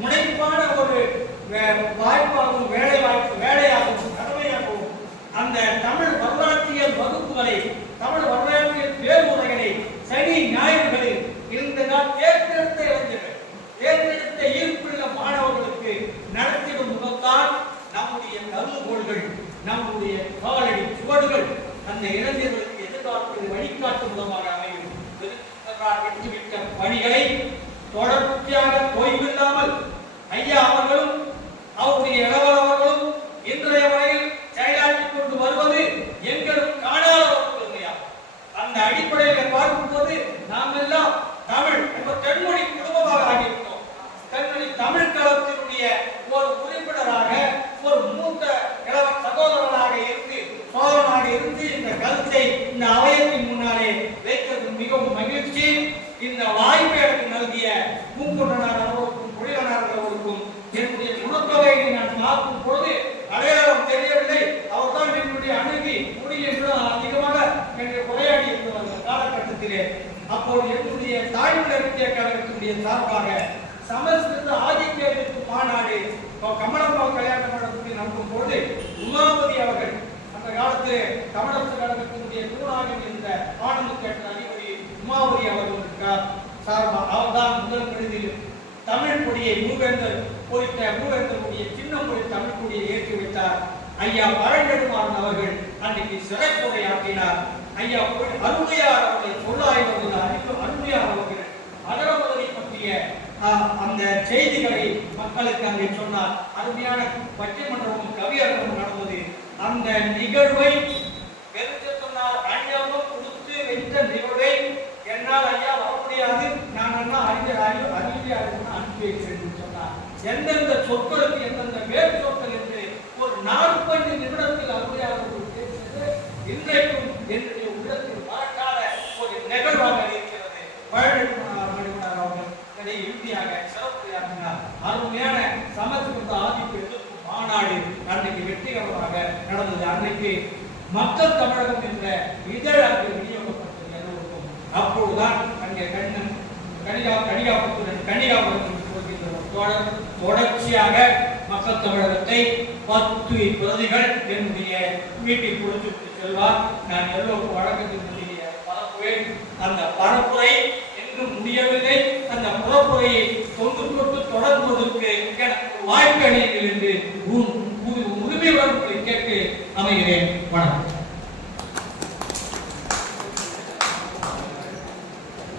முனைப்பான ஒரு வாய்ப்பாகவும் வேலையாகவும் கடமையாகவும் அந்த தமிழ் வரலாற்றியல் வகுப்புகளை தமிழ் வரலாற்றியல் பேருரைகளை சனி ஞாயிறுகளில் இந்த நாள் தேர்ந்தெடுத்த இளைஞர்கள் தேர்ந்தெடுத்த ஈர்ப்புள்ள மாணவர்களுக்கு நடத்திடும் முகத்தான் நம்முடைய கருதுகோள்கள் நம்முடைய காலடி சுவடுகள் அந்த இளைஞர்களுக்கு எதிர்காலத்தில் வழிகாட்டும் விதமாக அமையும். வெற்றிவிட்ட பணிகளை தொடர்ச்சியாக தொய்வில்லாமல் ஐயா அவர்களும் அவருடைய இளவல் அவர்களும் இன்றைய வரையில் செயலாற்றிக் கொண்டு வருவது எங்களும் காணாத ஒரு பெருமையாகும். அந்த அடிப்படையில் பார்க்கும்போது நாம் எல்லாம் தமிழ் என்ற தென்மொழி குடும்பமாக ஆகியிருக்கிறோம். தென்மொழி தமிழ் களத்தினுடைய ஒரு உறுப்பினராக, ஒரு மூத்த இளவன் சகோதரனாக இருந்து, சோதரனாக இருந்து இந்த கருத்தை இந்த அவையத்தின் முன்னாலே வைக்கிறது மிகவும் மகிழ்ச்சி. இந்த வாய்ப்பை எனக்கு நல்கிய பூங்குன்றனார் அவர்களுக்கும் பொழிலனார் அவர்களுக்கும் என்னுடைய குணத்தொகையை நான் பார்க்கும் பொழுது அடையாளம் தெரியவில்லை. அவர்தான் என்னுடைய அணுகி முடியும் அதிகமாக என்னுடைய உரையாடி இருந்த அந்த காலகட்டத்திலே அப்போது என்னுடைய தாய்மொழி அறிவியல் கழகத்தினுடைய சார்பாக சமஸ்கிருத ஆதிக்க எதிர்ப்பு மாநாடு கமலம்பாள் கல்யாண மண்டபத்தில் நடக்கும் பொழுது உமாபதி அவர்கள் அந்த காலத்திலே தமிழரசு கழகத்தினுடைய தூணாக இருந்த ஆனந்த அதிபதி உமாபதி அவர்கள் சார்பாக அவர்தான் முதல் கருதியில் தமிழ் கொடியை மூவேந்தர் பொறித்த மூவேந்தருடைய சின்னம் பொறித்த தமிழ் கொடியை ஏற்றி வைத்தார். ஐயா பழநெடுமாறன் அவர்கள் அன்றைக்கு சிறைப்புரை ஆற்றினார். ஐயா அருமையார் அவர்கள் சொல்லாய்வர்கள் அருமையார் அவர்கள் அகரமுதலை பற்றிய அந்த செய்திகளை மக்களுக்கு அங்கே சொன்னார். அருமையான பட்டிமன்றமும் கவியரங்கமும் நடந்தது. அந்த நிகழ்வை தெரிந்து சொன்னார். ஐயாவும் கொடுத்து வைத்த நிகழ்வை என்னால் ஐயா வர முடியாது, நான் என்ன அறிவியாளர்கள் அனுப்பி வைக்கிறேன் சொன்னார். எந்தெந்த சொற்களுக்கு எந்தெந்த வேறு சொற்கள் என்று ஒரு 45 நிமிடத்தில் அறிவியாளர்கள் பேசியது இன்றைக்கும் என்னுடைய உள்ளத்தில் மறக்காத ஒரு நிகழ்வாக இருக்கிறது. பழனிமணிமனார் அவர்கள் இதை இறுதியாக சிறப்புரையாற்றினார். அருமையான சமஸ்கிருத ஆதிக்க எதிர்ப்பு மாநாடு அன்றைக்கு வெற்றிகரமாக நடந்தது. அன்றைக்கு மக்கள் தமிழகம் என்ற இதழ் அங்கு விநியோகப்பட்டது எல்லோருக்கும். அப்பொழுதுதான் அங்கே கன்னிகாபுரத்தில் தொடர்ச்சியாக மக்கள் தமிழகத்தை 10 பிரதிகள் என்னுடைய வீட்டில் கொடுத்து செல்வார். நான் எல்லோருக்கும் வழக்கத்தினுடைய பரப்புவேன். அந்த பரப்புரை இன்னும் முடியவில்லை. அந்த புறப்புரையை தொன்று தொட்டு தொடர்வதற்கு எனக்கு வாய்ப்பு அளிங்கள் என்று உரிமையுடன் கேட்டு அமைகிறேன். வணக்கம்.